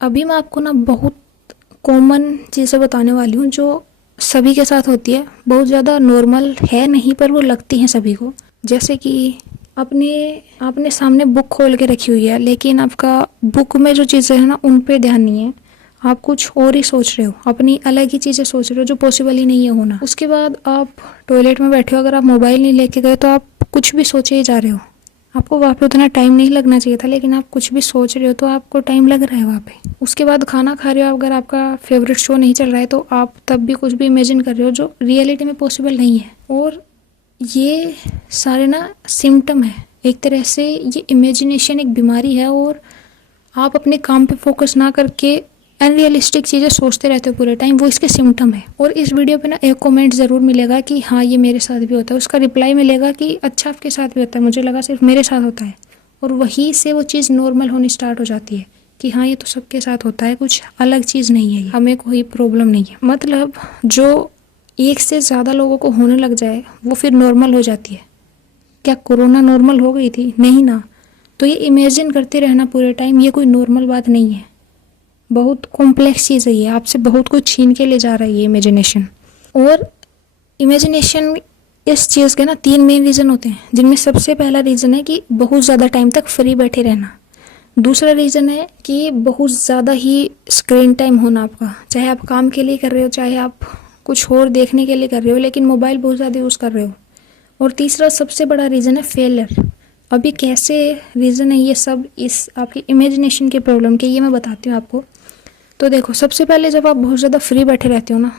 अभी मैं आपको ना बहुत कॉमन चीज़ें बताने वाली हूँ जो सभी के साथ होती है। बहुत ज़्यादा नॉर्मल है नहीं, पर वो लगती हैं सभी को। जैसे कि अपने आपने सामने बुक खोल के रखी हुई है, लेकिन आपका बुक में जो चीज़ें हैं ना उन पे ध्यान नहीं है। आप कुछ और ही सोच रहे हो, अपनी अलग ही चीज़ें सोच रहे हो जो पॉसिबल ही नहीं है होना। उसके बाद आप टॉयलेट में बैठे हो, अगर आप मोबाइल नहीं लेके गए तो आप कुछ भी सोचे ही जा रहे हो। आपको वहाँ पे उतना टाइम नहीं लगना चाहिए था, लेकिन आप कुछ भी सोच रहे हो तो आपको टाइम लग रहा है वहाँ पे। उसके बाद खाना खा रहे हो, अगर आपका फेवरेट शो नहीं चल रहा है तो आप तब भी कुछ भी इमेजिन कर रहे हो जो रियलिटी में पॉसिबल नहीं है। और ये सारे ना सिम्टम है एक तरह से। ये इमेजिनेशन एक बीमारी है और आप अपने काम पे फोकस ना करके अनरियलिस्टिक चीज़ें सोचते रहते हो पूरे टाइम, वो इसके सिम्टम है। और इस वीडियो पे ना एक कमेंट ज़रूर मिलेगा कि हाँ ये मेरे साथ भी होता है, उसका रिप्लाई मिलेगा कि अच्छा आपके साथ भी होता है, मुझे लगा सिर्फ मेरे साथ होता है। और वहीं से वो चीज़ नॉर्मल होनी स्टार्ट हो जाती है कि हाँ ये तो सबके साथ होता है, कुछ अलग चीज़ नहीं है, हमें कोई प्रॉब्लम नहीं है। मतलब जो एक से ज़्यादा लोगों को होने लग जाए वो फिर नॉर्मल हो जाती है। क्या कोरोना नॉर्मल हो गई थी? नहीं ना। तो ये इमेजिन करते रहना पूरे टाइम ये कोई नॉर्मल बात नहीं है, बहुत कॉम्प्लेक्स चीज़ है ये, आपसे बहुत कुछ छीन के ले जा रहा है ये इमेजिनेशन। और इमेजिनेशन इस चीज़ के ना 3 मेन रीज़न होते हैं, जिनमें सबसे पहला रीज़न है कि बहुत ज़्यादा टाइम तक फ्री बैठे रहना। दूसरा रीज़न है कि बहुत ज़्यादा ही स्क्रीन टाइम होना आपका, चाहे आप काम के लिए कर रहे हो, चाहे आप कुछ और देखने के लिए कर रहे हो, लेकिन मोबाइल बहुत ज़्यादा यूज़ कर रहे हो। और तीसरा सबसे बड़ा रीज़न है फेलियर। अभी कैसे रीज़न है ये सब इस आपकी इमेजिनेशन के प्रॉब्लम के, ये मैं बताती हूँ आपको। तो देखो, सबसे पहले जब आप बहुत ज़्यादा फ्री बैठे रहते हो ना,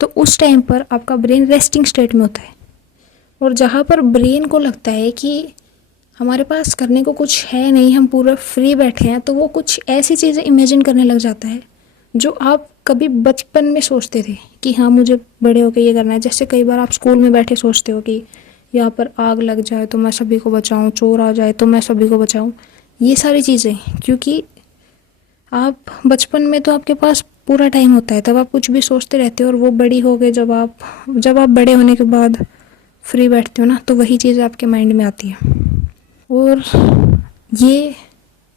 तो उस टाइम पर आपका ब्रेन रेस्टिंग स्टेट में होता है। और जहाँ पर ब्रेन को लगता है कि हमारे पास करने को कुछ है नहीं, हम पूरा फ्री बैठे हैं, तो वो कुछ ऐसी चीज़ें इमेजिन करने लग जाता है जो आप कभी बचपन में सोचते थे कि हाँ मुझे बड़े होकर ये करना है। जैसे कई बार आप स्कूल में बैठे सोचते हो कि यहाँ पर आग लग जाए तो मैं सभी को बचाऊँ, चोर आ जाए तो मैं सभी को बचाऊँ। ये सारी चीज़ें, क्योंकि आप बचपन में तो आपके पास पूरा टाइम होता है, तब आप कुछ भी सोचते रहते हो। और वो बड़ी हो गए, जब आप बड़े होने के बाद फ्री बैठते हो ना, तो वही चीज़ आपके माइंड में आती है। और ये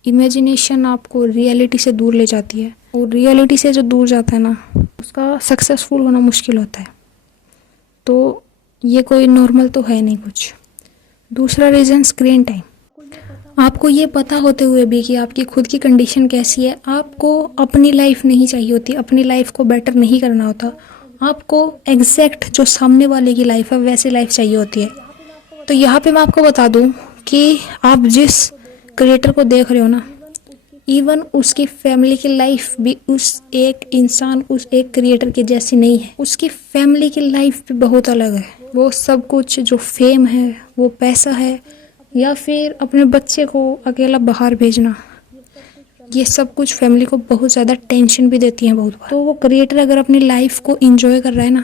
इमेजिनेशन आपको रियलिटी से दूर ले जाती है, और रियलिटी से जो दूर जाता है ना, उसका सक्सेसफुल होना मुश्किल होता है। तो ये कोई नॉर्मल तो है नहीं कुछ। दूसरा रीज़न स्क्रीन टाइम। आपको ये पता होते हुए भी कि आपकी खुद की कंडीशन कैसी है, आपको अपनी लाइफ नहीं चाहिए होती, अपनी लाइफ को बेटर नहीं करना होता, आपको एग्जैक्ट जो सामने वाले की लाइफ है वैसी लाइफ चाहिए होती है। तो यहाँ पे मैं आपको बता दूँ कि आप जिस क्रिएटर को देख रहे हो ना, इवन उसकी फैमिली की लाइफ भी उस एक इंसान, उस एक क्रिएटर के जैसी नहीं है। उसकी फैमिली की लाइफ भी बहुत अलग है। वो सब कुछ जो फेम है, वो पैसा है, या फिर अपने बच्चे को अकेला बाहर भेजना, ये सब कुछ फैमिली को बहुत ज़्यादा टेंशन भी देती है बहुत बार। तो वो क्रिएटर अगर अपनी लाइफ को इंजॉय कर रहा है ना,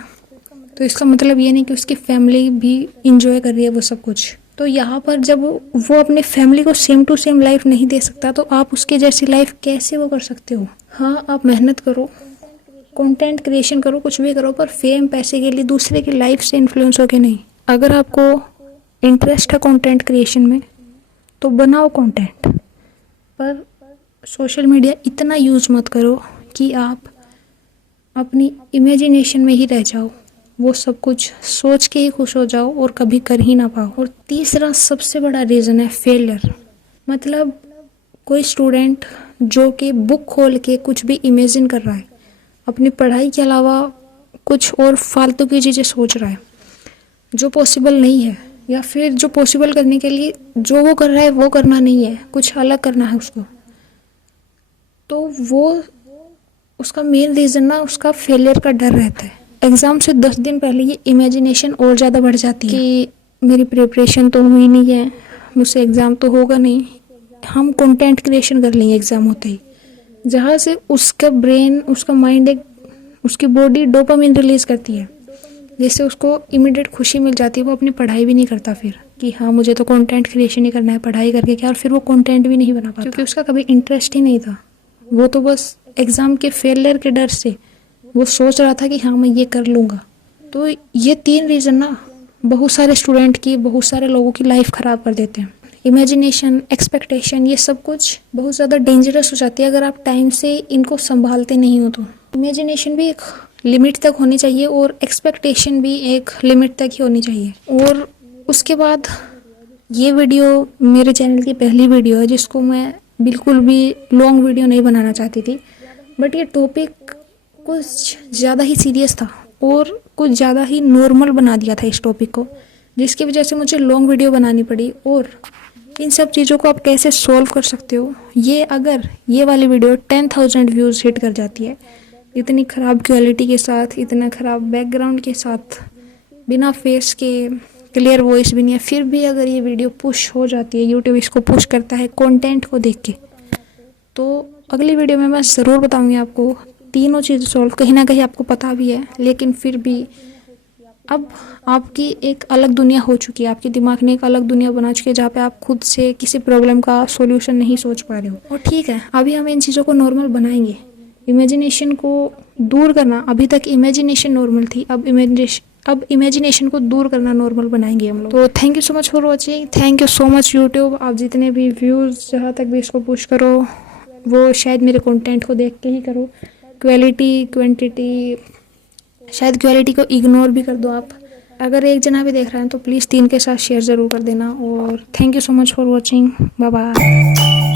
तो इसका मतलब ये नहीं कि उसकी फैमिली भी इंजॉय कर रही है वो सब कुछ। तो यहाँ पर जब वो अपने फैमिली को सेम टू सेम लाइफ नहीं दे सकता, तो आप उसके जैसी लाइफ कैसे वो कर सकते हो? हाँ, आप मेहनत करो, कंटेंट क्रिएशन करो, कुछ भी करो, पर फेम पैसे के लिए दूसरे की लाइफ से इन्फ्लुएंस होके नहीं। अगर आपको इंटरेस्ट है कंटेंट क्रिएशन में तो बनाओ कंटेंट, पर सोशल मीडिया इतना यूज़ मत करो कि आप अपनी इमेजिनेशन में ही रह जाओ, वो सब कुछ सोच के ही खुश हो जाओ और कभी कर ही ना पाओ। और तीसरा सबसे बड़ा रीज़न है फेलियर। मतलब कोई स्टूडेंट जो कि बुक खोल के कुछ भी इमेजिन कर रहा है, अपनी पढ़ाई के अलावा कुछ और फालतू की चीज़ें सोच रहा है जो पॉसिबल नहीं है, या फिर जो पॉसिबल करने के लिए जो वो कर रहा है वो करना नहीं है, कुछ अलग करना है उसको, तो वो उसका मेन रीज़न ना उसका फेलियर का डर रहता है। एग्ज़ाम से 10 दिन पहले ये इमेजिनेशन और ज़्यादा बढ़ जाती है कि मेरी प्रिपरेशन तो हुई नहीं है, मुझसे एग्ज़ाम तो होगा नहीं, हम कंटेंट क्रिएशन कर लेंगे एग्ज़ाम होते ही। जहाँ से उसका ब्रेन, उसका माइंड, उसकी बॉडी डोपामिन रिलीज़ करती है, जिससे उसको इमीडिएट खुशी मिल जाती है। वो अपनी पढ़ाई भी नहीं करता फिर कि हाँ मुझे तो कंटेंट क्रिएशन ही करना है, पढ़ाई करके क्या, और फिर वो कंटेंट भी नहीं बना पाता क्योंकि उसका कभी इंटरेस्ट ही नहीं था। वो तो बस एग्ज़ाम के फेलियर के डर से वो सोच रहा था कि हाँ मैं ये कर लूँगा। तो ये 3 रीज़न ना बहुत सारे स्टूडेंट की, बहुत सारे लोगों की लाइफ ख़राब कर देते हैं। इमेजिनेशन, एक्सपेक्टेशन, ये सब कुछ बहुत ज़्यादा डेंजरस हो जाती है अगर आप टाइम से इनको संभालते नहीं हो तो। इमेजिनेशन भी एक लिमिट तक होनी चाहिए और एक्सपेक्टेशन भी एक लिमिट तक ही होनी चाहिए। और उसके बाद ये वीडियो मेरे चैनल की पहली वीडियो है जिसको मैं बिल्कुल भी लॉन्ग वीडियो नहीं बनाना चाहती थी, बट ये टॉपिक कुछ ज़्यादा ही सीरियस था और कुछ ज़्यादा ही नॉर्मल बना दिया था इस टॉपिक को, जिसकी वजह से मुझे लॉन्ग वीडियो बनानी पड़ी। और इन सब चीज़ों को आप कैसे सॉल्व कर सकते हो, ये अगर ये वाली वीडियो 10,000 व्यूज़ हिट कर जाती है, इतनी ख़राब क्वालिटी के साथ, इतना ख़राब बैकग्राउंड के साथ, बिना फेस के, क्लियर वॉइस भी नहीं है, फिर भी अगर ये वीडियो पुश हो जाती है, यूट्यूब इसको पुश करता है कंटेंट को देख के, तो अगली वीडियो में मैं ज़रूर बताऊंगी आपको तीनों चीज़ सॉल्व। कहीं ना कहीं आपको पता भी है, लेकिन फिर भी अब आपकी एक अलग दुनिया हो चुकी है, आपके दिमाग ने एक अलग दुनिया बना चुकी है जहाँ पे आप खुद से किसी प्रॉब्लम का सॉल्यूशन नहीं सोच पा रहे हो। और ठीक है, अभी हम इन चीज़ों को नॉर्मल बनाएंगे। इमेजिनेशन को दूर करना, अभी तक इमेजिनेशन नॉर्मल थी, अब इमेजिनेशन को दूर करना नॉर्मल बनाएंगे हम लोग। तो thank you so much for watching, thank you so much YouTube. आप जितने भी व्यूज़ जहाँ तक भी इसको पुश करो, वो शायद मेरे कंटेंट को देख के ही करो। क्वालिटी क्वांटिटी, शायद क्वालिटी को इग्नोर भी कर दो आप। अगर एक जना भी देख रहा है तो प्लीज़ 3 के साथ शेयर ज़रूर कर देना। और thank you so much for watching, bye bye.